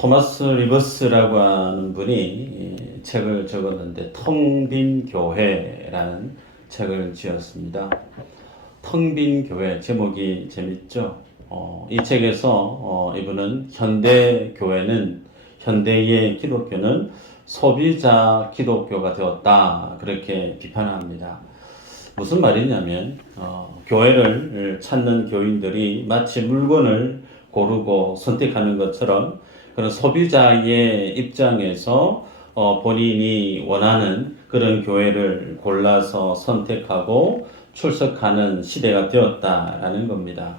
토마스 리버스라고 하는 분이 책을 적었는데 텅 빈 교회라는 책을 지었습니다. 텅 빈 교회 제목이 재밌죠? 이 책에서 이분은 현대의 기독교는 소비자 기독교가 되었다 그렇게 비판합니다. 무슨 말이냐면 교회를 찾는 교인들이 마치 물건을 고르고 선택하는 것처럼 그런 소비자의 입장에서 본인이 원하는 그런 교회를 골라서 선택하고 출석하는 시대가 되었다라는 겁니다.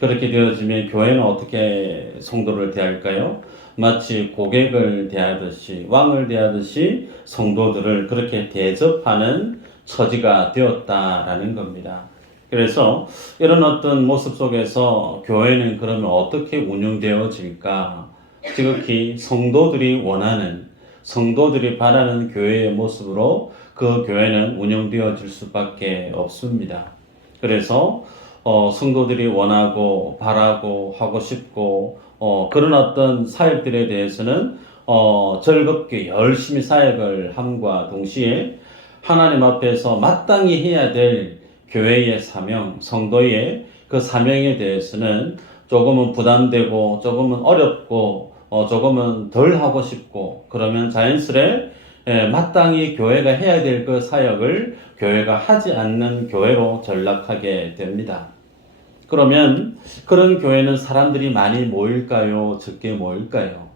그렇게 되어지면 교회는 어떻게 성도를 대할까요? 마치 고객을 대하듯이 왕을 대하듯이 성도들을 그렇게 대접하는 처지가 되었다라는 겁니다. 그래서 이런 어떤 모습 속에서 교회는 그러면 어떻게 운영되어질까? 지극히 성도들이 원하는, 성도들이 바라는 교회의 모습으로 그 교회는 운영되어질 수밖에 없습니다. 그래서 성도들이 원하고 바라고 하고 싶고 그런 어떤 사역들에 대해서는 즐겁게 열심히 사역을 함과 동시에 하나님 앞에서 마땅히 해야 될 교회의 사명, 성도의 그 사명에 대해서는 조금은 부담되고 조금은 어렵고 조금은 덜 하고 싶고 그러면 자연스레 마땅히 교회가 해야 될 그 사역을 교회가 하지 않는 교회로 전락하게 됩니다. 그러면 그런 교회는 사람들이 많이 모일까요? 적게 모일까요?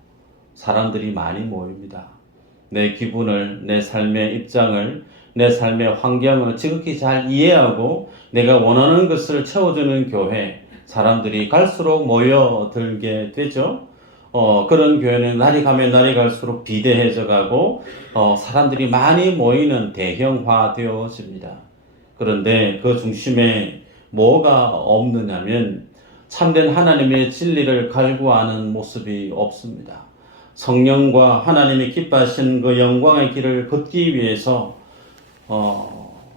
사람들이 많이 모입니다. 내 기분을, 내 삶의 입장을, 내 삶의 환경을 지극히 잘 이해하고 내가 원하는 것을 채워주는 교회, 사람들이 갈수록 모여들게 되죠. 그런 교회는 날이 가면 날이 갈수록 비대해져 가고 사람들이 많이 모이는 대형화되어집니다. 그런데 그 중심에 뭐가 없느냐면 참된 하나님의 진리를 갈구하는 모습이 없습니다. 성령과 하나님이 기뻐하신 그 영광의 길을 걷기 위해서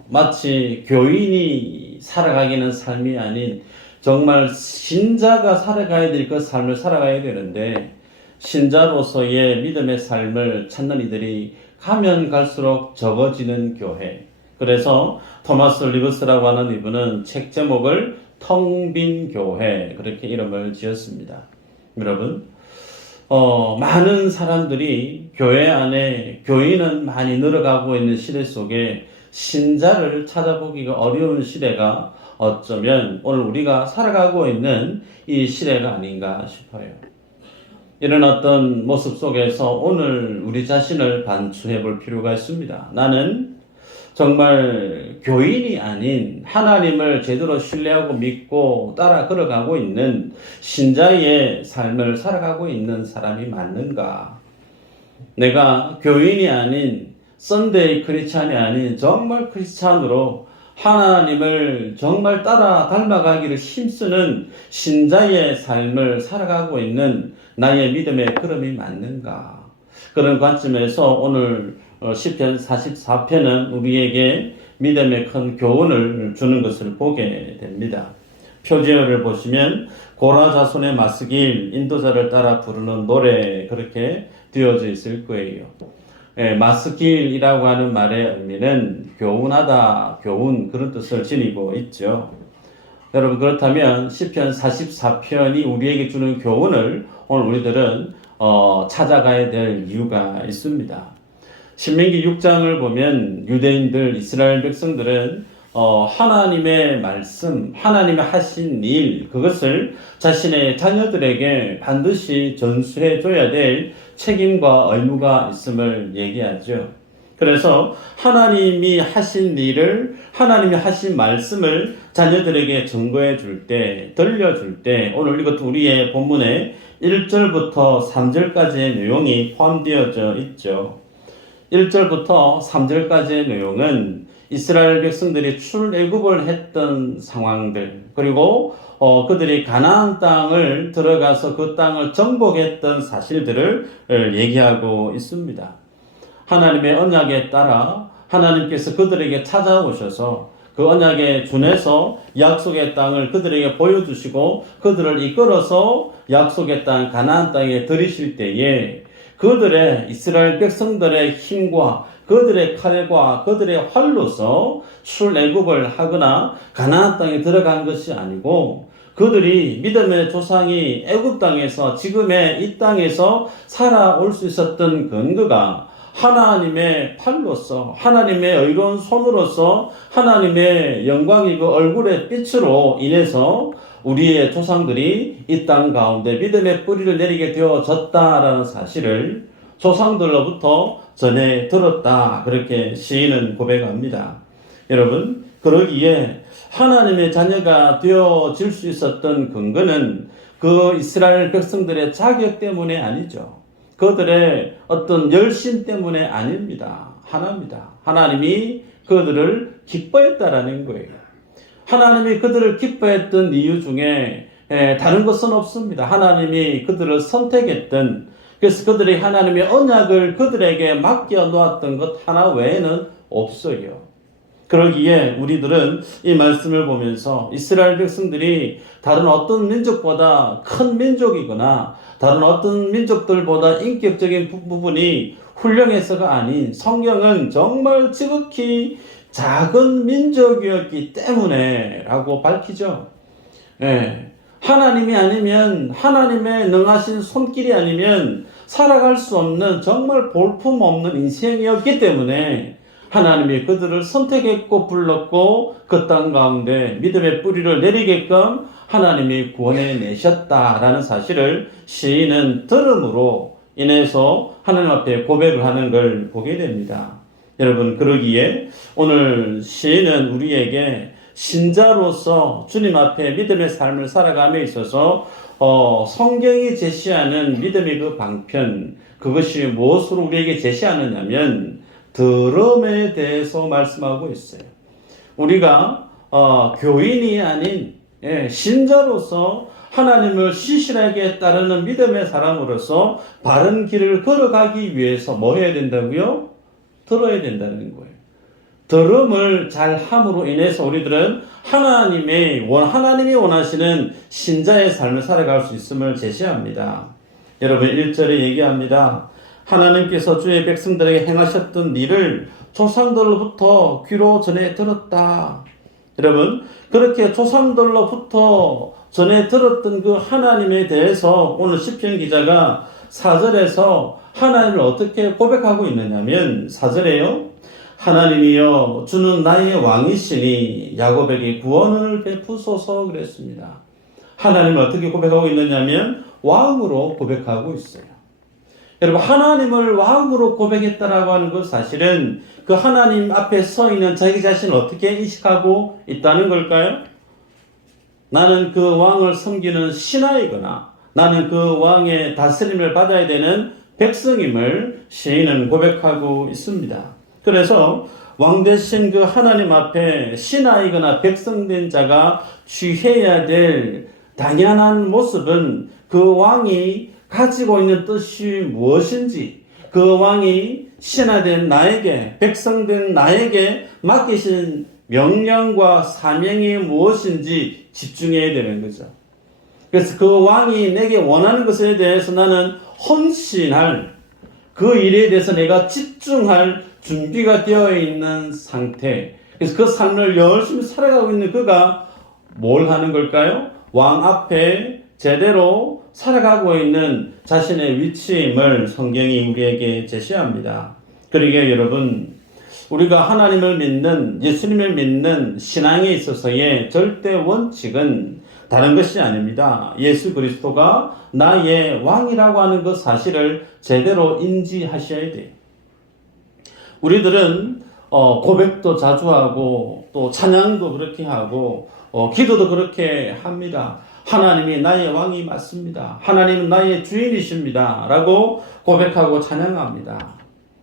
마치 교인이 살아가기는 삶이 아닌 정말 신자가 살아가야 될 그 삶을 살아가야 되는데 신자로서의 믿음의 삶을 찾는 이들이 가면 갈수록 적어지는 교회. 그래서 토마스 리버스라고 하는 이분은 책 제목을 텅 빈 교회 그렇게 이름을 지었습니다. 여러분 많은 사람들이 교회 안에 교인은 많이 늘어가고 있는 시대 속에 신자를 찾아보기가 어려운 시대가 어쩌면 오늘 우리가 살아가고 있는 이 시대가 아닌가 싶어요. 이런 어떤 모습 속에서 오늘 우리 자신을 반추해 볼 필요가 있습니다. 나는 정말 교인이 아닌 하나님을 제대로 신뢰하고 믿고 따라 걸어가고 있는 신자의 삶을 살아가고 있는 사람이 맞는가? 내가 교인이 아닌 썬데이 크리스찬이 아닌 정말 크리스찬으로 하나님을 정말 따라 닮아가기를 힘쓰는 신자의 삶을 살아가고 있는 나의 믿음의 걸음이 맞는가? 그런 관점에서 오늘 시편 44편은 우리에게 믿음의 큰 교훈을 주는 것을 보게 됩니다. 표지어를 보시면 고라 자손의 마스길 인도자를 따라 부르는 노래 그렇게 되어져 있을 거예요. 마스길이라고 하는 말의 의미는 교훈하다, 교훈 그런 뜻을 지니고 있죠. 여러분 그렇다면 시편 44편이 우리에게 주는 교훈을 오늘 우리들은 찾아가야 될 이유가 있습니다. 신명기 6장을 보면 유대인들, 이스라엘 백성들은 하나님의 말씀, 하나님의 하신 일, 그것을 자신의 자녀들에게 반드시 전수해 줘야 될 책임과 의무가 있음을 얘기하죠. 그래서 하나님이 하신 일을, 하나님이 하신 말씀을 자녀들에게 증거해 줄 때, 들려줄 때, 오늘 이것도 우리의 본문에 1절부터 3절까지의 내용이 포함되어져 있죠. 1절부터 3절까지의 내용은 이스라엘 백성들이 출애굽을 했던 상황들 그리고 그들이 가나안 땅을 들어가서 그 땅을 정복했던 사실들을 얘기하고 있습니다. 하나님의 언약에 따라 하나님께서 그들에게 찾아오셔서 그 언약에 준해서 약속의 땅을 그들에게 보여주시고 그들을 이끌어서 약속의 땅 가나안 땅에 들이실 때에 그들의 이스라엘 백성들의 힘과 그들의 칼과 그들의 활로서 출애굽을 하거나 가나안 땅에 들어간 것이 아니고 그들이 믿음의 조상이 애굽 땅에서 지금의 이 땅에서 살아올 수 있었던 근거가 하나님의 팔로서 하나님의 의로운 손으로서 하나님의 영광이고 얼굴의 빛으로 인해서 우리의 조상들이 이 땅 가운데 믿음의 뿌리를 내리게 되어졌다라는 사실을 조상들로부터 전해 들었다. 그렇게 시인은 고백합니다. 여러분, 그러기에 하나님의 자녀가 되어질 수 있었던 근거는 그 이스라엘 백성들의 자격 때문에 아니죠. 그들의 어떤 열심 때문에 아닙니다. 하나입니다. 하나님이 그들을 기뻐했다라는 거예요. 하나님이 그들을 기뻐했던 이유 중에 다른 것은 없습니다. 하나님이 그들을 선택했던, 그래서 그들이 하나님의 언약을 그들에게 맡겨 놓았던 것 하나 외에는 없어요. 그러기에 우리들은 이 말씀을 보면서 이스라엘 백성들이 다른 어떤 민족보다 큰 민족이거나 다른 어떤 민족들보다 인격적인 부분이 훌륭해서가 아닌 성경은 정말 지극히 작은 민족이었기 때문에 라고 밝히죠. 하나님이 아니면 하나님의 능하신 손길이 아니면 살아갈 수 없는 정말 볼품없는 인생이었기 때문에 하나님이 그들을 선택했고 불렀고 그 땅 가운데 믿음의 뿌리를 내리게끔 하나님이 구원해 내셨다라는 사실을 시인은 들음으로 인해서 하나님 앞에 고백을 하는 걸 보게 됩니다. 여러분, 그러기에 오늘 시인은 우리에게 신자로서 주님 앞에 믿음의 삶을 살아감에 있어서 성경이 제시하는 믿음의 그 방편, 그것이 무엇으로 우리에게 제시하느냐면 들음에 대해서 말씀하고 있어요. 우리가 교인이 아닌 신자로서 하나님을 신실하게 따르는 믿음의 사람으로서 바른 길을 걸어가기 위해서 뭐 해야 된다고요? 들어야 된다는 거예요. 들음을 잘 함으로 인해서 우리들은 하나님이 원하시는 신자의 삶을 살아갈 수 있음을 제시합니다. 여러분 1절에 얘기합니다. 하나님께서 주의 백성들에게 행하셨던 일을 조상들로부터 귀로 전해 들었다. 여러분, 그렇게 조상들로부터 전해 들었던 그 하나님에 대해서 오늘 시편 기자가 4절에서 하나님을 어떻게 고백하고 있느냐면 4절에요. 하나님이여 주는 나의 왕이시니 야곱에게 구원을 베푸소서 그랬습니다. 하나님을 어떻게 고백하고 있느냐면 왕으로 고백하고 있어요. 여러분, 하나님을 왕으로 고백했다라고 하는 것 사실은 그 하나님 앞에 서 있는 자기 자신을 어떻게 인식하고 있다는 걸까요? 나는 그 왕을 섬기는 신하이거나 나는 그 왕의 다스림을 받아야 되는 백성임을 시인은 고백하고 있습니다. 그래서 왕 대신 그 하나님 앞에 신하이거나 백성된 자가 취해야 될 당연한 모습은 그 왕이 가지고 있는 뜻이 무엇인지, 그 왕이 신하된 나에게, 백성된 나에게 맡기신 명령과 사명이 무엇인지 집중해야 되는 거죠. 그래서 그 왕이 내게 원하는 것에 대해서 나는 헌신할, 그 일에 대해서 내가 집중할 준비가 되어 있는 상태. 그래서 그 삶을 열심히 살아가고 있는 그가 뭘 하는 걸까요? 왕 앞에 제대로 살아가고 있는 자신의 위치임을 성경이 우리에게 제시합니다. 그러기에 여러분, 우리가 하나님을 믿는, 예수님을 믿는 신앙에 있어서의 절대 원칙은 다른 것이 아닙니다. 예수 그리스도가 나의 왕이라고 하는 그 사실을 제대로 인지하셔야 돼요. 우리들은 고백도 자주 하고 또 찬양도 그렇게 하고 기도도 그렇게 합니다. 하나님이 나의 왕이 맞습니다. 하나님은 나의 주인이십니다. 라고 고백하고 찬양합니다.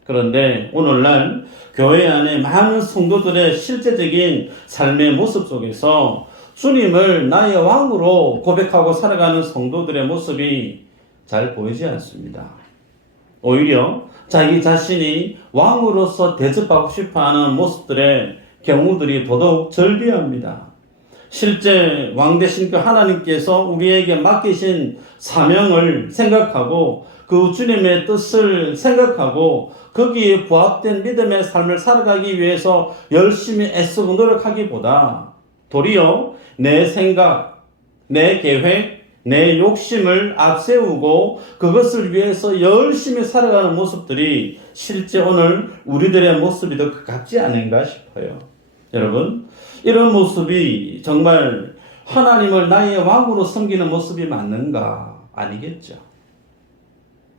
그런데 오늘날 교회 안에 많은 성도들의 실제적인 삶의 모습 속에서 주님을 나의 왕으로 고백하고 살아가는 성도들의 모습이 잘 보이지 않습니다. 오히려 자기 자신이 왕으로서 대접하고 싶어하는 모습들에 경우들이 더더욱 절비합니다. 실제 왕 되신 그 하나님께서 우리에게 맡기신 사명을 생각하고 그 주님의 뜻을 생각하고 거기에 부합된 믿음의 삶을 살아가기 위해서 열심히 애쓰고 노력하기보다 도리어 내 생각, 내 계획, 내 욕심을 앞세우고 그것을 위해서 열심히 살아가는 모습들이 실제 오늘 우리들의 모습이 더 가깝지 않은가 싶어요. 여러분, 이런 모습이 정말 하나님을 나의 왕으로 섬기는 모습이 맞는가? 아니겠죠.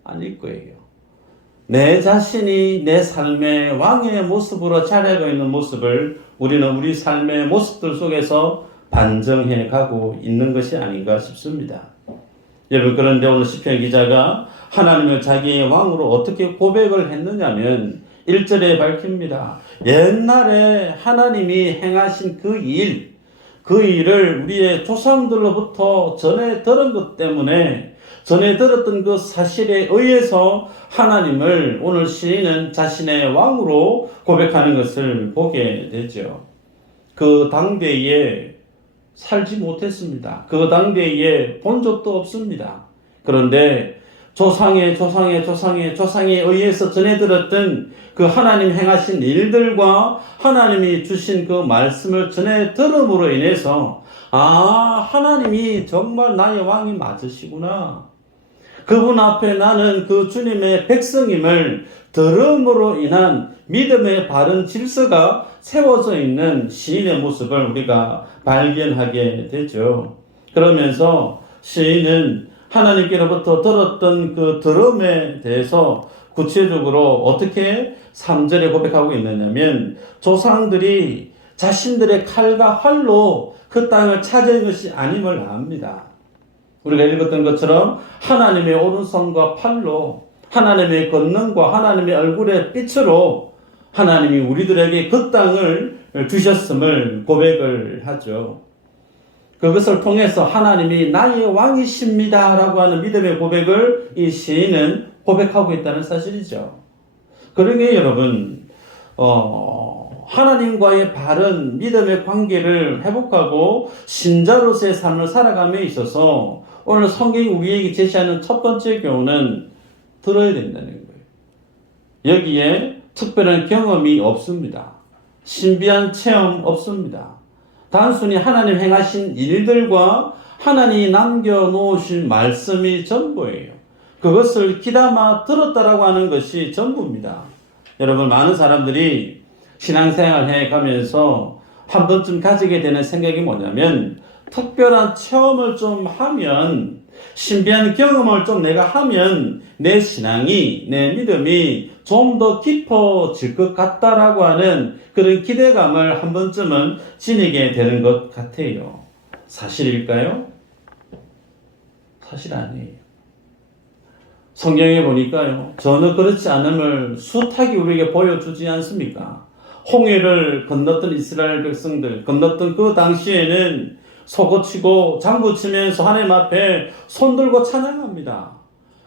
아닐 거예요. 내 자신이 내 삶의 왕의 모습으로 자리하고 있는 모습을 우리는 우리 삶의 모습들 속에서 반증해 가고 있는 것이 아닌가 싶습니다. 여러분, 그런데 오늘 시편 기자가 하나님을 자기의 왕으로 어떻게 고백을 했느냐면 1절에 밝힙니다. 옛날에 하나님이 행하신 그 일을 우리의 조상들로부터 전에 들은 것 때문에 전에 들었던 그 사실에 의해서 하나님을 오늘 시인은 자신의 왕으로 고백하는 것을 보게 되죠. 그 당대에 살지 못했습니다. 그 당대에 본 적도 없습니다. 그런데 조상에 의해서 전해 들었던 그 하나님 행하신 일들과 하나님이 주신 그 말씀을 전해 들음으로 인해서 하나님이 정말 나의 왕이 맞으시구나. 그분 앞에 나는 그 주님의 백성임을 들음으로 인한 믿음의 바른 질서가 세워져 있는 시인의 모습을 우리가 발견하게 되죠. 그러면서 시인은 하나님께로부터 들었던 그 들음에 대해서 구체적으로 어떻게 3절에 고백하고 있느냐면 조상들이 자신들의 칼과 활로 그 땅을 차지한 것이 아님을 압니다. 우리가 읽었던 것처럼 하나님의 오른손과 팔로 하나님의 권능과 하나님의 얼굴의 빛으로 하나님이 우리들에게 그 땅을 주셨음을 고백을 하죠. 그것을 통해서 하나님이 나의 왕이십니다 라고 하는 믿음의 고백을 이 시인은 고백하고 있다는 사실이죠. 그러니 여러분, 하나님과의 바른 믿음의 관계를 회복하고 신자로서의 삶을 살아감에 있어서 오늘 성경이 우리에게 제시하는 첫 번째 교훈은 들어야 된다는 거예요. 여기에 특별한 경험이 없습니다. 신비한 체험 없습니다. 단순히 하나님 행하신 일들과 하나님이 남겨놓으신 말씀이 전부예요. 그것을 귀담아 들었다라고 하는 것이 전부입니다. 여러분, 많은 사람들이 신앙생활 해가면서 한 번쯤 가지게 되는 생각이 뭐냐면 특별한 체험을 좀 하면 신비한 경험을 좀 내가 하면 내 신앙이 내 믿음이 좀 더 깊어질 것 같다라고 하는 그런 기대감을 한 번쯤은 지니게 되는 것 같아요. 사실일까요? 사실 아니에요. 성경에 보니까요, 전혀 그렇지 않음을 숱하게 우리에게 보여주지 않습니까? 홍해를 건넜던 이스라엘 백성들, 건넜던 그 당시에는 소고치고 장구치면서 하나님 앞에 손들고 찬양합니다.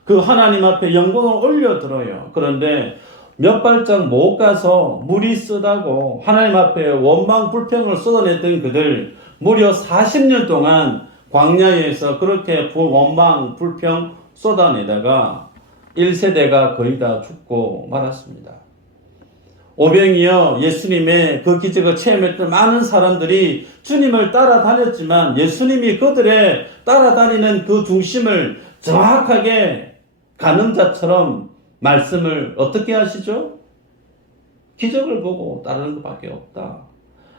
그 하나님 앞에 영광을 올려들어요. 그런데 몇 발짝 못 가서 물이 쓰다고 하나님 앞에 원망 불평을 쏟아냈던 그들 무려 40년 동안 광야에서 그렇게 원망 불평 쏟아내다가 1세대가 거의 다 죽고 말았습니다. 오병이어 예수님의 그 기적을 체험했던 많은 사람들이 주님을 따라다녔지만 예수님이 그들의 따라다니는 그 중심을 정확하게 가늠자처럼 말씀을 어떻게 하시죠? 기적을 보고 따르는 것밖에 없다.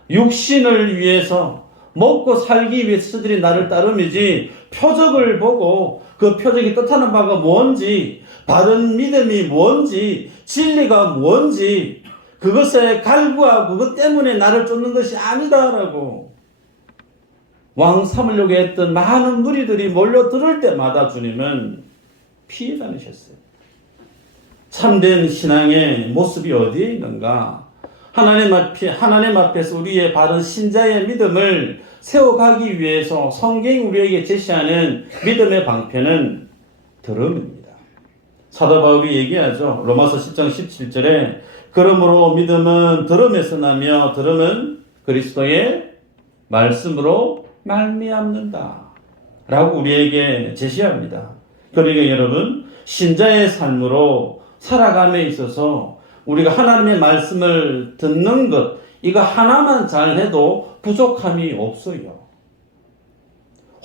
육신을 위해서 먹고 살기 위해서 저들이 나를 따름이지 표적을 보고 그 표적이 뜻하는 바가 뭔지 바른 믿음이 뭔지 진리가 뭔지 그것에 갈구하고 그것 때문에 나를 쫓는 것이 아니다라고 왕 삼으려고 했던 많은 무리들이 몰려들을 때마다 주님은 피해 다니셨어요. 참된 신앙의 모습이 어디에 있는가? 하나님 앞에서 우리의 바른 신자의 믿음을 세워가기 위해서 성경이 우리에게 제시하는 믿음의 방편은 들음입니다. 사도 바울이 얘기하죠. 로마서 10장 17절에 그러므로 믿음은 들음에서 나며 들음은 그리스도의 말씀으로 말미암는다 라고 우리에게 제시합니다. 그러니까 여러분, 신자의 삶으로 살아감에 있어서 우리가 하나님의 말씀을 듣는 것, 이거 하나만 잘해도 부족함이 없어요.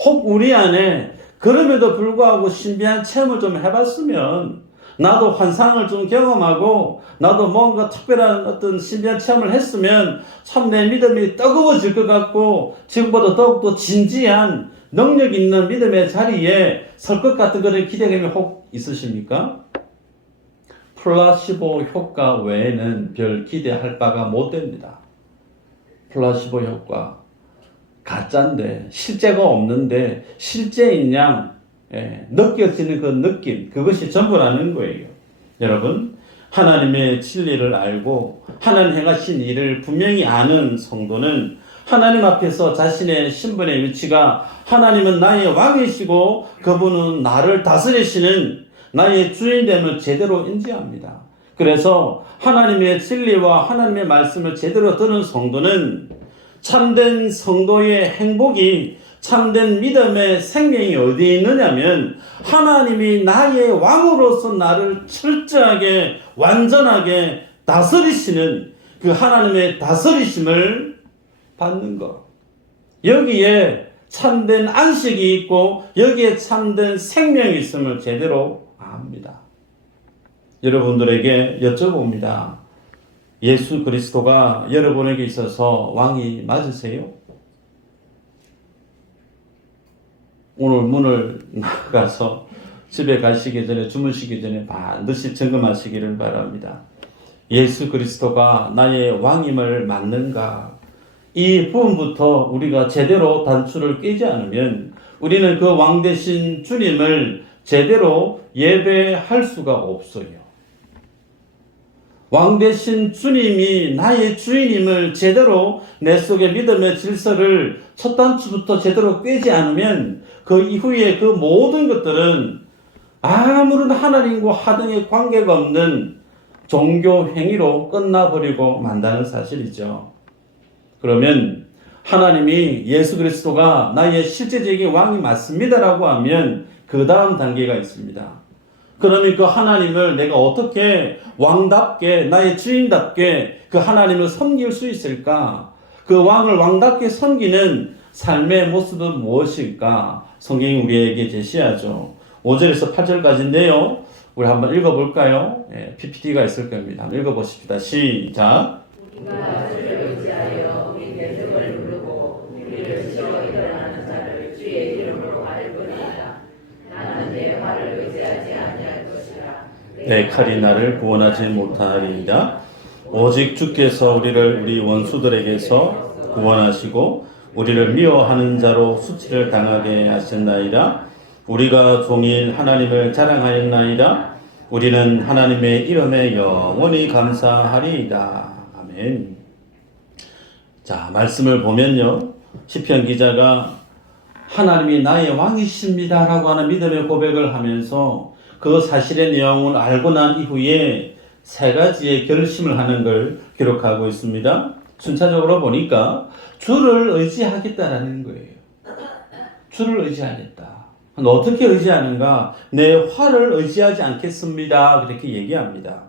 혹 우리 안에 그럼에도 불구하고 신비한 체험을 좀 해봤으면, 나도 환상을 좀 경험하고 나도 뭔가 특별한 어떤 신비한 체험을 했으면 참 내 믿음이 뜨거워질 것 같고 지금보다 더욱더 진지한 능력 있는 믿음의 자리에 설 것 같은 그런 기대감이 혹 있으십니까? 플라시보 효과 외에는 별 기대할 바가 못 됩니다. 플라시보 효과 가짜인데, 실제가 없는데 실제인 양 느껴지는 그 느낌, 그것이 전부라는 거예요. 여러분, 하나님의 진리를 알고 하나님 행하신 일을 분명히 아는 성도는 하나님 앞에서 자신의 신분의 위치가 하나님은 나의 왕이시고 그분은 나를 다스리시는 나의 주인됨을 제대로 인지합니다. 그래서 하나님의 진리와 하나님의 말씀을 제대로 들은 성도는 참된 성도의 행복이, 참된 믿음의 생명이 어디에 있느냐면 하나님이 나의 왕으로서 나를 철저하게 완전하게 다스리시는 그 하나님의 다스리심을 받는 것. 여기에 참된 안식이 있고 여기에 참된 생명이 있음을 제대로 압니다. 여러분들에게 여쭤봅니다. 예수 그리스도가 여러분에게 있어서 왕이 맞으세요? 오늘 문을 나가서 집에 가시기 전에, 주무시기 전에 반드시 점검하시기를 바랍니다. 예수 그리스도가 나의 왕임을 맞는가? 이 부분부터 우리가 제대로 단추를 끼지 않으면 우리는 그 왕 대신 주님을 제대로 예배할 수가 없어요. 왕 대신 주님이 나의 주인임을 제대로 내 속의 믿음의 질서를 첫 단추부터 제대로 꿰지 않으면 그 이후에 그 모든 것들은 아무런 하나님과 하등의 관계가 없는 종교 행위로 끝나버리고 만다는 사실이죠. 그러면 하나님이 예수 그리스도가 나의 실제적인 왕이 맞습니다라고 하면 그 다음 단계가 있습니다. 그러면 그 하나님을 내가 어떻게 왕답게, 나의 주인답게 그 하나님을 섬길 수 있을까? 그 왕을 왕답게 섬기는 삶의 모습은 무엇일까? 성경이 우리에게 제시하죠. 5절에서 8절까지인데요. 우리 한번 읽어볼까요? PPT가 있을 겁니다. 한번 읽어보십시다. 시작. 우리가 주를 의지하여 우리 대적을 누르고 우리를 치러 일어나는 자를 주의 이름으로 알거니와 나는 내 활을 의지하지 아니할 것이라. 내 칼이 나를 구원하지 못하리이다. 오직 주께서 우리를 우리 원수들에게서 구원하시고 우리를 미워하는 자로 수치를 당하게 하셨나이다. 우리가 종일 하나님을 자랑하였나이다. 우리는 하나님의 이름에 영원히 감사하리이다. 아멘. 자, 말씀을 보면요, 시편 기자가 하나님이 나의 왕이십니다 라고 하는 믿음의 고백을 하면서 그 사실의 내용을 알고 난 이후에 세 가지의 결심을 하는 걸 기록하고 있습니다. 순차적으로 보니까 주를 의지하겠다라는 거예요. 주를 의지하겠다. 어떻게 의지하는가? 내 활을 의지하지 않겠습니다. 그렇게 얘기합니다.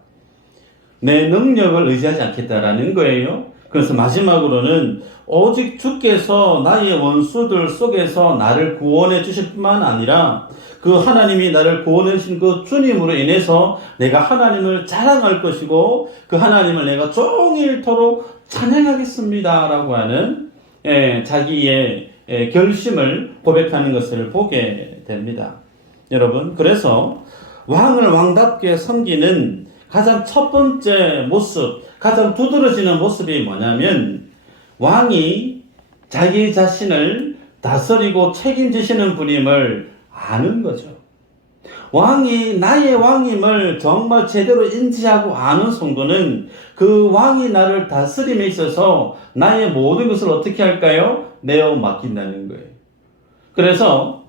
내 능력을 의지하지 않겠다라는 거예요. 그래서 마지막으로는 오직 주께서 나의 원수들 속에서 나를 구원해 주실 뿐만 아니라 그 하나님이 나를 구원해 주신 그 주님으로 인해서 내가 하나님을 자랑할 것이고 그 하나님을 내가 종일토록 찬양하겠습니다 라고 하는 자기의 결심을 고백하는 것을 보게 됩니다. 여러분, 그래서 왕을 왕답게 섬기는 가장 첫 번째 모습, 가장 두드러지는 모습이 뭐냐면 왕이 자기 자신을 다스리고 책임지시는 분임을 아는 거죠. 왕이 나의 왕임을 정말 제대로 인지하고 아는 성도는 그 왕이 나를 다스림에 있어서 나의 모든 것을 어떻게 할까요? 내어 맡긴다는 거예요. 그래서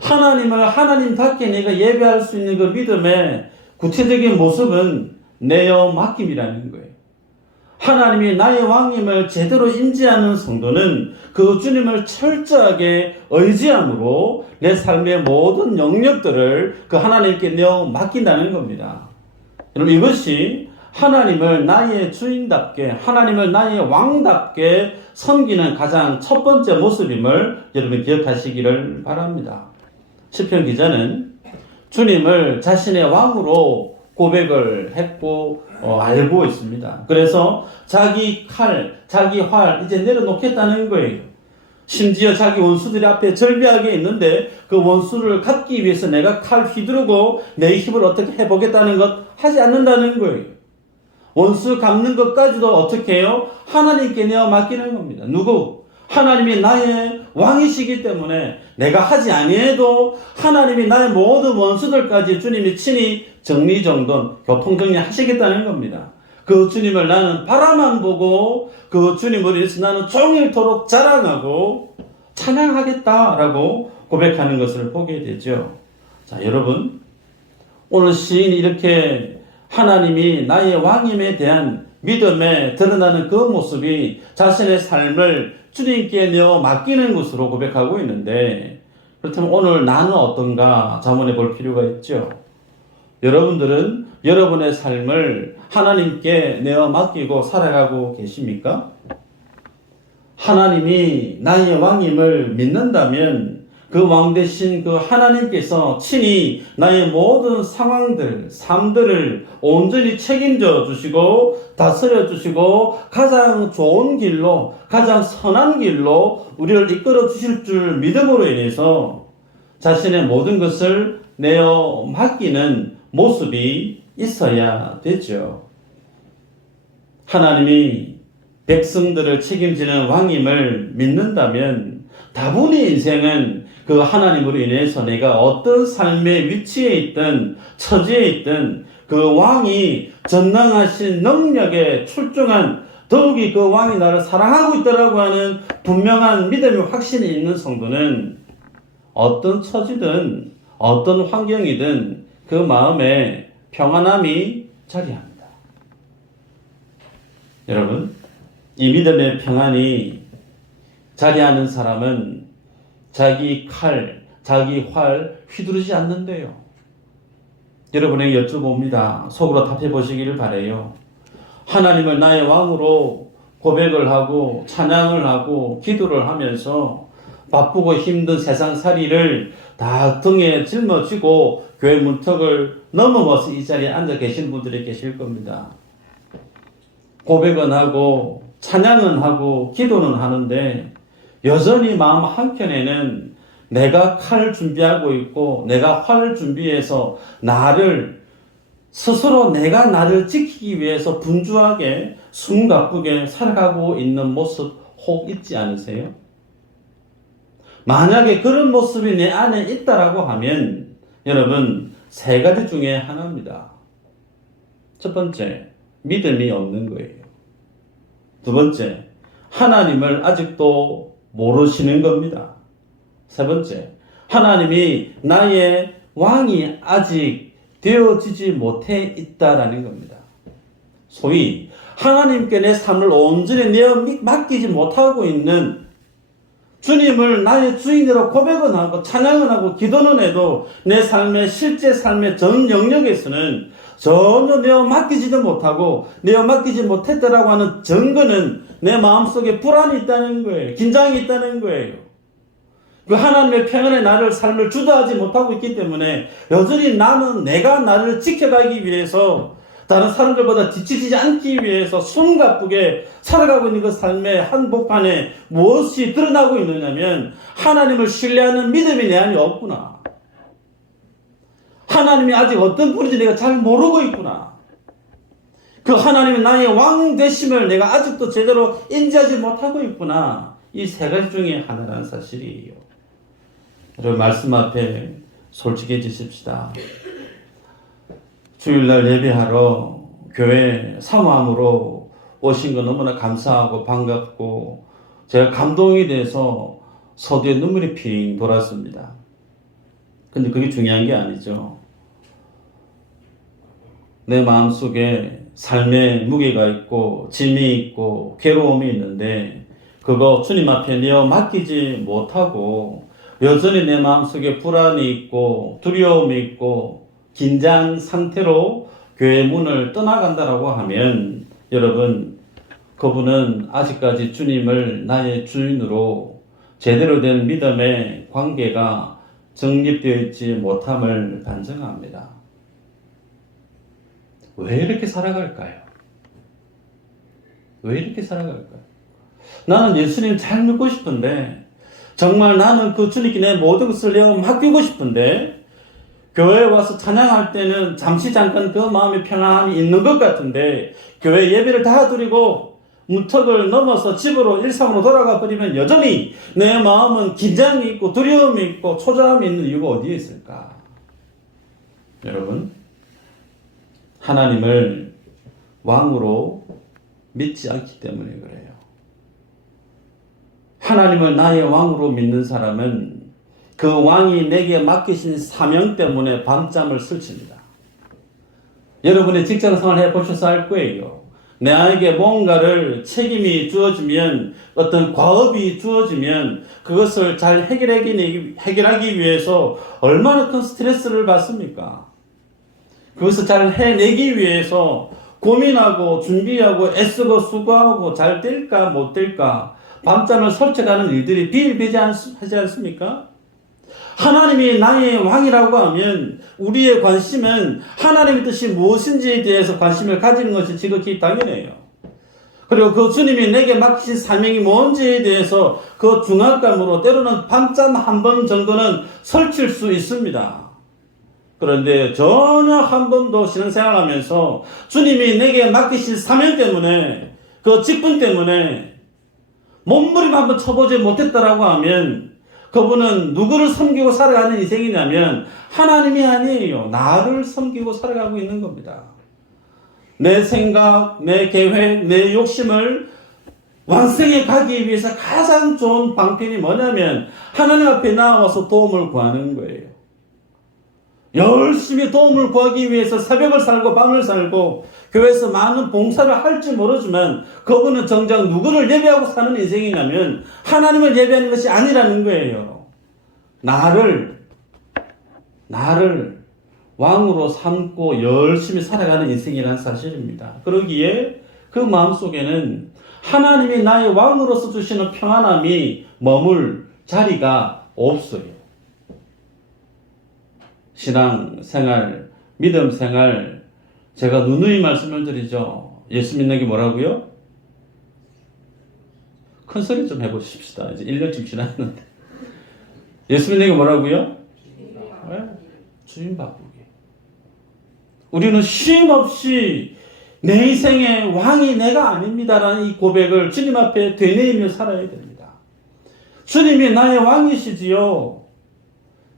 하나님을 하나님답게 내가 예배할 수 있는 그 믿음의 구체적인 모습은 내어 맡김이라는 거예요. 하나님이 나의 왕임을 제대로 인지하는 성도는 그 주님을 철저하게 의지함으로 내 삶의 모든 영역들을 그 하나님께 내어 맡긴다는 겁니다. 여러분, 이것이 하나님을 나의 주인답게, 하나님을 나의 왕답게 섬기는 가장 첫 번째 모습임을 여러분 기억하시기를 바랍니다. 시편 기자는 주님을 자신의 왕으로 고백을 했고 알고 있습니다. 그래서 자기 칼, 자기 활 이제 내려놓겠다는 거예요. 심지어 자기 원수들이 앞에 절비하게 있는데 그 원수를 갖기 위해서 내가 칼 휘두르고 내 힘을 어떻게 해보겠다는 것 하지 않는다는 거예요. 원수 갚는 것까지도 어떻게 해요? 하나님께 내어 맡기는 겁니다. 누구? 하나님이 나의 왕이시기 때문에 내가 하지 아니해도 하나님이 나의 모든 원수들까지 주님이 친히 정리정돈, 교통정리 하시겠다는 겁니다. 그 주님을 나는 바라만 보고 그 주님을 위해서 나는 종일토록 자랑하고 찬양하겠다라고 고백하는 것을 보게 되죠. 자, 여러분, 오늘 시인이 이렇게 하나님이 나의 왕임에 대한 믿음에 드러나는 그 모습이 자신의 삶을 주님께 내어 맡기는 것으로 고백하고 있는데, 그렇다면 오늘 나는 어떤가 자문해 볼 필요가 있죠. 여러분들은 여러분의 삶을 하나님께 내어 맡기고 살아가고 계십니까? 하나님이 나의 왕임을 믿는다면 그 왕 대신 그 하나님께서 친히 나의 모든 상황들, 삶들을 온전히 책임져 주시고 다스려 주시고 가장 좋은 길로, 가장 선한 길로 우리를 이끌어 주실 줄 믿음으로 인해서 자신의 모든 것을 내어 맡기는 모습이 있어야 되죠. 하나님이 백성들을 책임지는 왕임을 믿는다면 다분히 인생은 그 하나님으로 인해서 내가 어떤 삶의 위치에 있든 처지에 있든 그 왕이 전능하신 능력에 출중한, 더욱이 그 왕이 나를 사랑하고 있다라고 하는 분명한 믿음의 확신이 있는 성도는 어떤 처지든 어떤 환경이든 그 마음에 평안함이 자리합니다. 여러분, 이 믿음의 평안이 자리하는 사람은 자기 칼, 자기 활 휘두르지 않는데요. 여러분에게 여쭤봅니다. 속으로 답해 보시기를 바라요. 하나님을 나의 왕으로 고백을 하고 찬양을 하고 기도를 하면서 바쁘고 힘든 세상살이를 다 등에 짊어지고 교회 문턱을 넘어서 이 자리에 앉아 계신 분들이 계실 겁니다. 고백은 하고 찬양은 하고 기도는 하는데 여전히 마음 한켠에는 내가 칼을 준비하고 있고 내가 활을 준비해서 나를 스스로 내가 나를 지키기 위해서 분주하게 숨가쁘게 살아가고 있는 모습 혹 있지 않으세요? 만약에 그런 모습이 내 안에 있다라고 하면 여러분 세 가지 중에 하나입니다. 첫 번째, 믿음이 없는 거예요. 두 번째, 하나님을 아직도 모르시는 겁니다. 세 번째, 하나님이 나의 왕이 아직 되어지지 못해 있다라는 겁니다. 소위 하나님께 내 삶을 온전히 내어 맡기지 못하고 있는, 주님을 나의 주인으로 고백은 하고 찬양은 하고 기도는 해도 내 삶의 실제 삶의 전 영역에서는 전혀 내어 맡기지도 못하고 내어 맡기지 못했다라고 하는 증거는 내 마음속에 불안이 있다는 거예요. 긴장이 있다는 거예요. 그 하나님의 평안의 나를 삶을 주도하지 못하고 있기 때문에 여전히 나는 내가 나를 지켜가기 위해서 다른 사람들보다 뒤처지지 않기 위해서 숨가쁘게 살아가고 있는 그 삶의 한복판에 무엇이 드러나고 있느냐면 하나님을 신뢰하는 믿음이 내 안에 없구나. 하나님이 아직 어떤 분인지 내가 잘 모르고 있구나. 그 하나님이 나의 왕 되심을 내가 아직도 제대로 인지하지 못하고 있구나. 이 세 가지 중에 하나라는 사실이에요. 여러분 말씀 앞에 솔직해지십시다. 주일날 예배하러 교회 사모함으로 오신 거 너무나 감사하고 반갑고 제가 감동이 돼서 서두에 눈물이 핑 돌았습니다. 근데 그게 중요한 게 아니죠. 내 마음속에 삶의 무게가 있고 짐이 있고 괴로움이 있는데 그거 주님 앞에 내어 맡기지 못하고 여전히 내 마음속에 불안이 있고 두려움이 있고 긴장 상태로 교회 문을 떠나간다라고 하면 여러분, 그분은 아직까지 주님을 나의 주인으로 제대로 된 믿음의 관계가 정립되어 있지 못함을 반증합니다. 왜 이렇게 살아갈까요? 왜 이렇게 살아갈까요? 나는 예수님 잘 믿고 싶은데, 정말 나는 그 주님께 내 모든 것을 내가 맡기고 싶은데, 교회에 와서 찬양할 때는 잠시 잠깐 그 마음의 평안함이 있는 것 같은데, 교회 예배를 다 드리고 문턱을 넘어서 집으로 일상으로 돌아가 버리면 여전히 내 마음은 긴장이 있고 두려움이 있고 초조함이 있는 이유가 어디에 있을까? 여러분, 하나님을 왕으로 믿지 않기 때문에 그래요. 하나님을 나의 왕으로 믿는 사람은 그 왕이 내게 맡기신 사명 때문에 밤잠을 설칩니다. 여러분의 직장생활 해보셔서 알 거예요. 나에게 뭔가를 책임이 주어지면, 어떤 과업이 주어지면 그것을 잘 해결하기 위해서 얼마나 큰 스트레스를 받습니까? 그것을 잘 해내기 위해서 고민하고 준비하고 애쓰고 수고하고 잘 될까 못 될까 밤잠을 설쳐가는 일들이 비일비재하지 않습니까? 하나님이 나의 왕이라고 하면 우리의 관심은 하나님의 뜻이 무엇인지에 대해서 관심을 가지는 것이 지극히 당연해요. 그리고 그 주님이 내게 맡기신 사명이 뭔지에 대해서 그 중압감으로 때로는 밤잠 한 번 정도는 설칠 수 있습니다. 그런데 전혀 한 번도 신앙생활하면서 주님이 내게 맡기신 사명 때문에, 그 직분 때문에 몸부림 한번 쳐보지 못했다라고 하면 그분은 누구를 섬기고 살아가는 인생이냐면 하나님이 아니에요. 나를 섬기고 살아가고 있는 겁니다. 내 생각, 내 계획, 내 욕심을 완성해 가기 위해서 가장 좋은 방편이 뭐냐면 하나님 앞에 나와서 도움을 구하는 거예요. 열심히 도움을 구하기 위해서 새벽을 살고 밤을 살고 교회에서 많은 봉사를 할지 모르지만 그분은 정작 누구를 예배하고 사는 인생이냐면 하나님을 예배하는 것이 아니라는 거예요. 나를 왕으로 삼고 열심히 살아가는 인생이라는 사실입니다. 그러기에 그 마음속에는 하나님이 나의 왕으로서 주시는 평안함이 머물 자리가 없어요. 신앙생활, 믿음생활, 제가 누누이 말씀을 드리죠. 예수 믿는 게 뭐라고요? 큰 소리 좀 해보십시다. 이제 1년쯤 지났는데. 예수 믿는 게 뭐라고요? 주인 바꾸기. 우리는 쉼 없이 내 인생의 왕이 내가 아닙니다라는 이 고백을 주님 앞에 되뇌이며 살아야 됩니다. 주님이 나의 왕이시지요.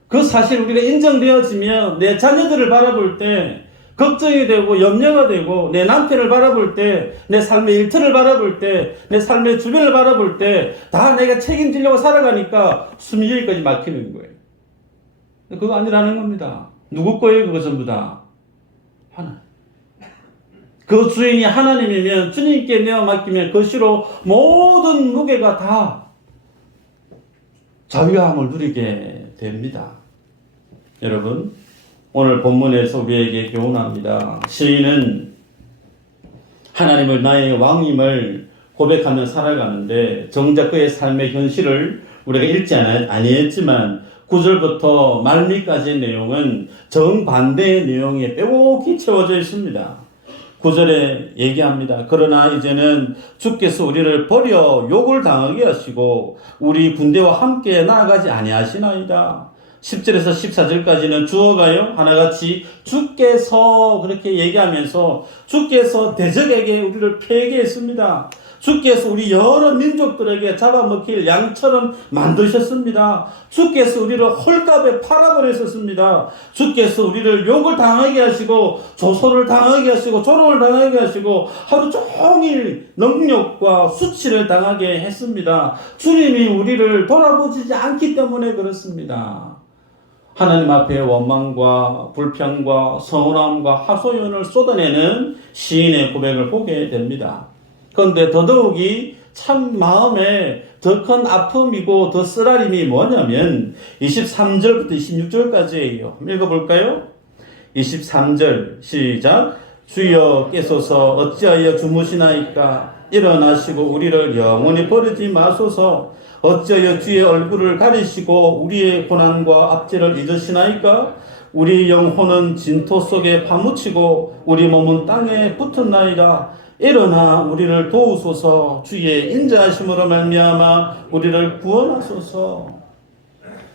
그 사실 우리가 인정되어지면 내 자녀들을 바라볼 때 걱정이 되고 염려가 되고, 내 남편을 바라볼 때, 내 삶의 일터를 바라볼 때, 내 삶의 주변을 바라볼 때 다 내가 책임지려고 살아가니까 숨이 여기까지 막히는 거예요. 그거 아니라는 겁니다. 누구 거예요? 그거 전부 다 하나님. 그 주인이 하나님이면 주님께 내어 맡기면 그시로 모든 무게가 다 자유함을 누리게 됩니다. 여러분, 오늘 본문에서 우리에게 교훈합니다. 시인은 하나님을 나의 왕임을 고백하며 살아가는데 정작 그의 삶의 현실을 우리가 읽지 아니했지만 9절부터 말미까지의 내용은 정반대의 내용에 빼곡히 채워져 있습니다. 9절에 얘기합니다. 그러나 이제는 주께서 우리를 버려 욕을 당하게 하시고 우리 군대와 함께 나아가지 아니하시나이다. 10절에서 14절까지는 주어가요 하나같이 주께서 그렇게 얘기하면서 주께서 대적에게 우리를 폐기했습니다. 주께서 우리 여러 민족들에게 잡아먹힐 양처럼 만드셨습니다. 주께서 우리를 홀값에 팔아버렸었습니다. 주께서 우리를 욕을 당하게 하시고 조소를 당하게 하시고 조롱을 당하게 하시고 하루 종일 능욕과 수치를 당하게 했습니다. 주님이 우리를 돌아보지 않기 때문에 그렇습니다. 하나님 앞에 원망과 불평과 서운함과 하소연을 쏟아내는 시인의 고백을 보게 됩니다. 그런데 더더욱이 참 마음에 더 큰 아픔이고 더 쓰라림이 뭐냐면 23절부터 26절까지예요. 읽어볼까요? 23절 시작. 주여 깨소서 어찌하여 주무시나이까. 일어나시고 우리를 영원히 버리지 마소서. 어찌하여 주의 얼굴을 가리시고 우리의 고난과 압제를 잊으시나이까. 우리 영혼은 진토 속에 파묻히고 우리 몸은 땅에 붙었나이다. 일어나 우리를 도우소서. 주의 인자하심으로 말미암아 우리를 구원하소서.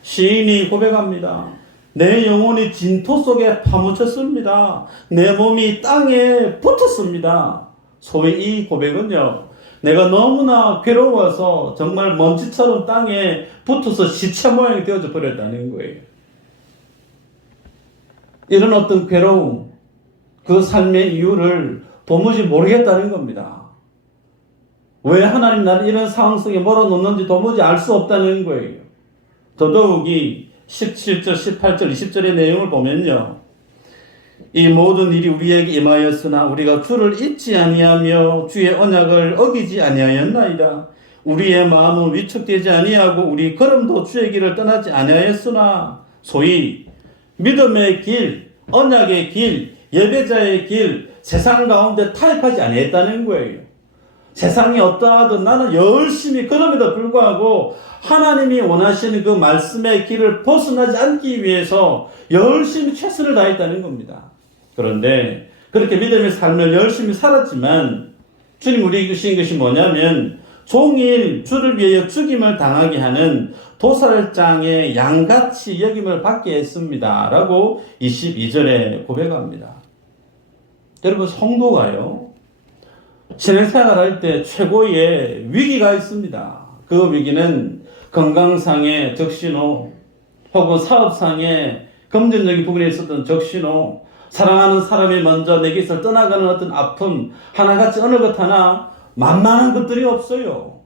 시인이 고백합니다. 내 영혼이 진토 속에 파묻혔습니다. 내 몸이 땅에 붙었습니다. 소위 이 고백은요, 내가 너무나 괴로워서 정말 먼지처럼 땅에 붙어서 시체 모양이 되어져 버렸다는 거예요. 이런 어떤 괴로움, 그 삶의 이유를 도무지 모르겠다는 겁니다. 왜 하나님 나를 이런 상황 속에 몰아놓는지 도무지 알 수 없다는 거예요. 더더욱이 17절, 18절, 20절의 내용을 보면요. 이 모든 일이 우리에게 임하였으나 우리가 주를 잊지 아니하며 주의 언약을 어기지 아니하였나이다. 우리의 마음은 위축되지 아니하고 우리 걸음도 주의 길을 떠나지 아니하였으나 소위 믿음의 길, 언약의 길, 예배자의 길, 세상 가운데 타협하지 아니했다는 거예요. 세상이 어떠하든 나는 열심히 그럼에도 불구하고 하나님이 원하시는 그 말씀의 길을 벗어나지 않기 위해서 열심히 최선을 다했다는 겁니다. 그런데 그렇게 믿음의 삶을 열심히 살았지만 주님 우리에게 주신 것이 뭐냐면 종일 주를 위하여 죽임을 당하게 하는 도살장의 양같이 여김을 받게 했습니다. 라고 22절에 고백합니다. 여러분 성도가요. 신앙생활할 때 최고의 위기가 있습니다. 그 위기는 건강상의 적신호 혹은 사업상의 금전적인 부분에 있었던 적신호, 사랑하는 사람이 먼저 내 곁을 떠나가는 어떤 아픔, 하나같이 어느 것 하나 만만한 것들이 없어요.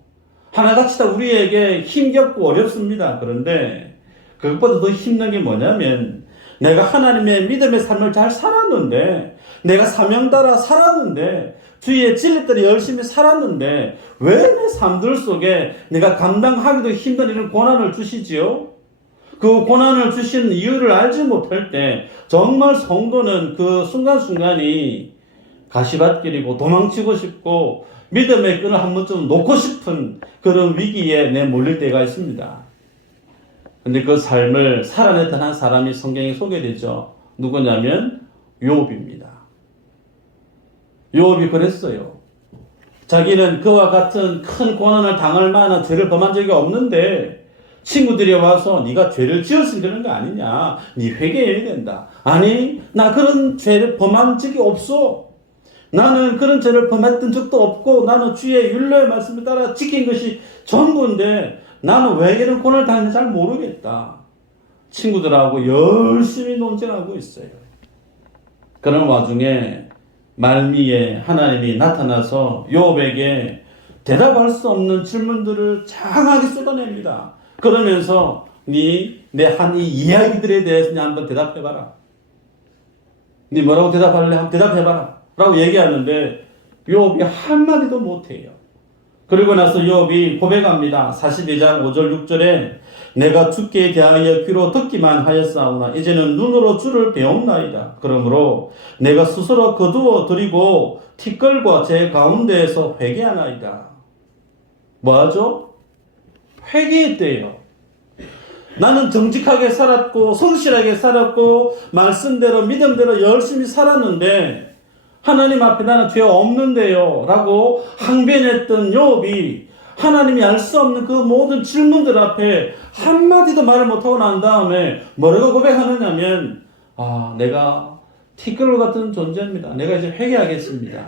하나같이 다 우리에게 힘겹고 어렵습니다. 그런데 그것보다 더 힘든 게 뭐냐면 내가 하나님의 믿음의 삶을 잘 살았는데, 내가 사명 따라 살았는데, 주의 진리 따라 열심히 살았는데 왜 내 삶들 속에 내가 감당하기도 힘든 이런 고난을 주시지요? 그 고난을 주시는 이유를 알지 못할 때 정말 성도는 그 순간순간이 가시밭길이고 도망치고 싶고 믿음의 끈을 한 번쯤 놓고 싶은 그런 위기에 내몰릴 때가 있습니다. 근데 그 삶을 살아냈던 한 사람이 성경에 소개되죠. 누구냐면 욥입니다. 욥이 그랬어요. 자기는 그와 같은 큰 고난을 당할 만한 죄를 범한 적이 없는데 친구들이 와서 네가 죄를 지어서 그러는 거 아니냐, 네 회개해야 된다. 아니, 나 그런 죄를 범한 적이 없어. 나는 그런 죄를 범했던 적도 없고 나는 주의 율례의 말씀을 따라 지킨 것이 전부인데 나는 왜 이런 고난을 당했는지 잘 모르겠다. 친구들하고 열심히 논쟁하고 있어요. 그런 와중에 말미에 하나님이 나타나서 욥에게 대답할 수 없는 질문들을 장하게 쏟아냅니다. 그러면서 내 한 이 이야기들에 대해서 한번 대답해봐라. 네 뭐라고 대답할래? 한번 대답해봐라. 라고 얘기하는데 욥이 한마디도 못해요. 그리고 나서 욥이 고백합니다. 42장 5절 6절에 내가 주께 대하여 귀로 듣기만 하였사오나 이제는 눈으로 주를 배움나이다. 그러므로 내가 스스로 거두어 드리고 티끌과 제 가운데에서 회개하나이다. 뭐하죠? 회개했대요. 나는 정직하게 살았고 성실하게 살았고 말씀대로 믿음대로 열심히 살았는데 하나님 앞에 나는 죄 없는데요 라고 항변했던 욥이 하나님이 알 수 없는 그 모든 질문들 앞에 한마디도 말을 못하고 난 다음에 뭐라고 고백하느냐면 내가 티끌 같은 존재입니다. 내가 이제 회개하겠습니다.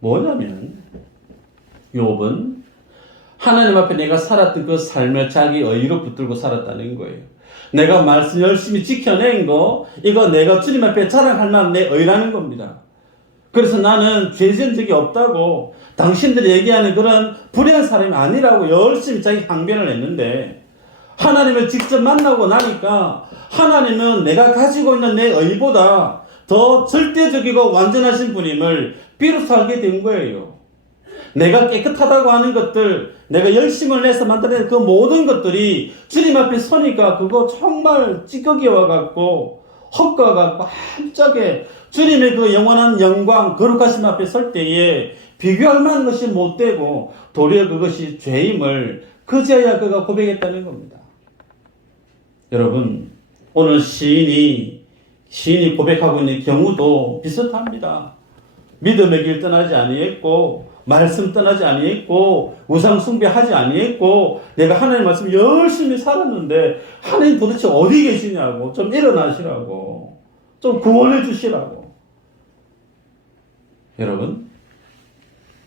뭐냐면 욥은 하나님 앞에 내가 살았던 그 삶을 자기 의의로 붙들고 살았다는 거예요. 내가 말씀 열심히 지켜낸 거, 이거 내가 주님 앞에 자랑할 만한 내 의라는 겁니다. 그래서 나는 죄 지은 적이 없다고, 당신들이 얘기하는 그런 불의한 사람이 아니라고 열심히 자기 항변을 했는데 하나님을 직접 만나고 나니까 하나님은 내가 가지고 있는 내 의보다 더 절대적이고 완전하신 분임을 비로소 알게 된 거예요. 내가 깨끗하다고 하는 것들, 내가 열심을 내서 만들어낸 그 모든 것들이 주님 앞에 서니까 그거 정말 찌꺼기와 같고 헛과 같고 한짝에 주님의 그 영원한 영광, 거룩하심 앞에 설 때에 비교할 만한 것이 못 되고 도리어 그것이 죄임을 그제야 그가 고백했다는 겁니다. 여러분, 오늘 시인이 고백하고 있는 경우도 비슷합니다. 믿음의 길 떠나지 아니했고 말씀 떠나지 아니했고 우상 숭배하지 아니했고 내가 하나님 말씀 열심히 살았는데 하나님 도대체 어디 계시냐고 좀 일어나시라고 좀 구원해 주시라고. 여러분,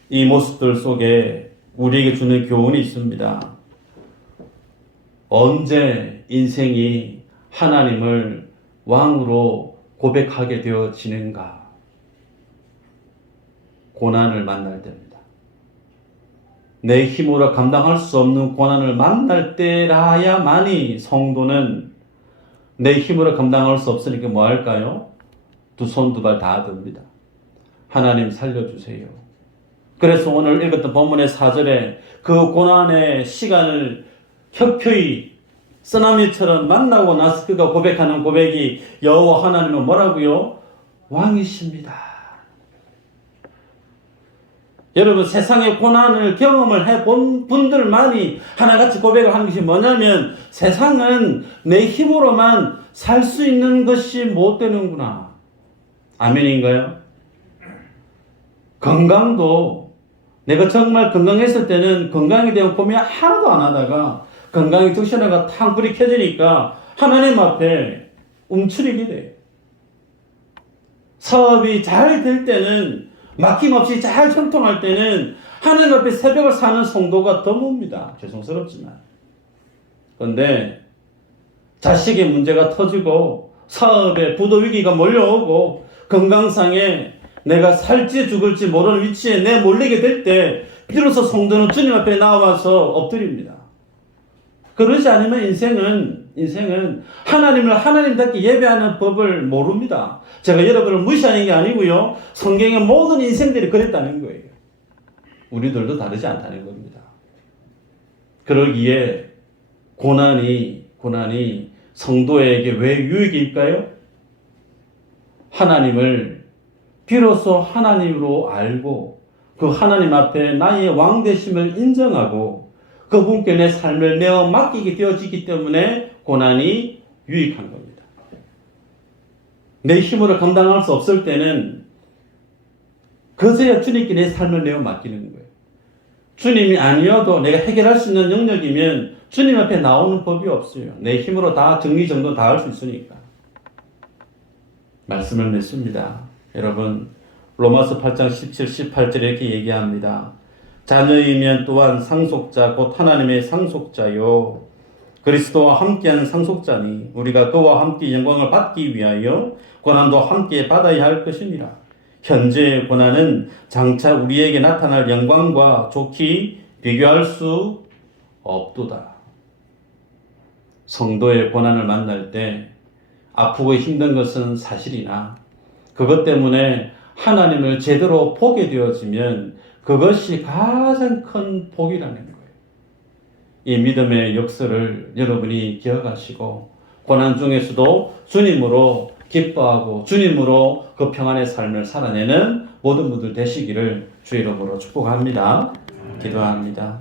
이 모습들 속에 우리에게 주는 교훈이 있습니다. 언제 인생이 하나님을 왕으로 고백하게 되어지는가? 고난을 만날 때입니다. 내 힘으로 감당할 수 없는 고난을 만날 때라야만이 성도는 내 힘으로 감당할 수 없으니까 뭐 할까요? 두 손 두 발 다 듭니다. 하나님 살려주세요. 그래서 오늘 읽었던 본문의 4절에 그 고난의 시간을 혁표히 쓰나미처럼 만나고 나서 그가 고백하는 고백이 여호와 하나님은 뭐라고요? 왕이십니다. 여러분, 세상의 고난을 경험을 해본 분들만이 하나같이 고백을 하는 것이 뭐냐면 세상은 내 힘으로만 살 수 있는 것이 못 되는구나. 아멘인가요? 건강도 내가 정말 건강했을 때는 건강에 대한 고민 하나도 안 하다가 건강이 정신화가 탕 불이 켜지니까 하나님 앞에 움츠리게 돼요. 사업이 잘 될 때는 막힘없이 잘 형통할 때는 하나님 앞에 새벽을 사는 성도가 드뭅니다. 죄송스럽지만. 그런데 자식의 문제가 터지고 사업에 부도 위기가 몰려오고 건강상에 내가 살지 죽을지 모르는 위치에 내몰리게 될 때 비로소 성도는 주님 앞에 나와서 엎드립니다. 그러지 않으면 인생은 하나님을 하나님답게 예배하는 법을 모릅니다. 제가 여러분을 무시하는 게 아니고요. 성경의 모든 인생들이 그랬다는 거예요. 우리들도 다르지 않다는 겁니다. 그러기에 고난이 성도에게 왜 유익일까요? 하나님을 비로소 하나님으로 알고 그 하나님 앞에 나의 왕되심을 인정하고 그분께 내 삶을 내어 맡기게 되어지기 때문에 고난이 유익한 겁니다. 내 힘으로 감당할 수 없을 때는 그제야 주님께 내 삶을 내어 맡기는 거예요. 주님이 아니어도 내가 해결할 수 있는 영역이면 주님 앞에 나오는 법이 없어요. 내 힘으로 다 정리정돈 다 할 수 있으니까. 말씀을 맺습니다. 여러분, 로마서 8장 17, 18절에 이렇게 얘기합니다. 자녀이면 또한 상속자 곧 하나님의 상속자요 그리스도와 함께하는 상속자니 우리가 그와 함께 영광을 받기 위하여 고난도 함께 받아야 할 것입니다. 현재의 고난은 장차 우리에게 나타날 영광과 좋게 비교할 수 없도다. 성도의 고난을 만날 때 아프고 힘든 것은 사실이나 그것 때문에 하나님을 제대로 보게 되어지면 그것이 가장 큰 복이라는 거예요. 이 믿음의 역사를 여러분이 기억하시고 고난 중에서도 주님으로 기뻐하고 주님으로 그 평안의 삶을 살아내는 모든 분들 되시기를 주의 이름으로 축복합니다. 기도합니다.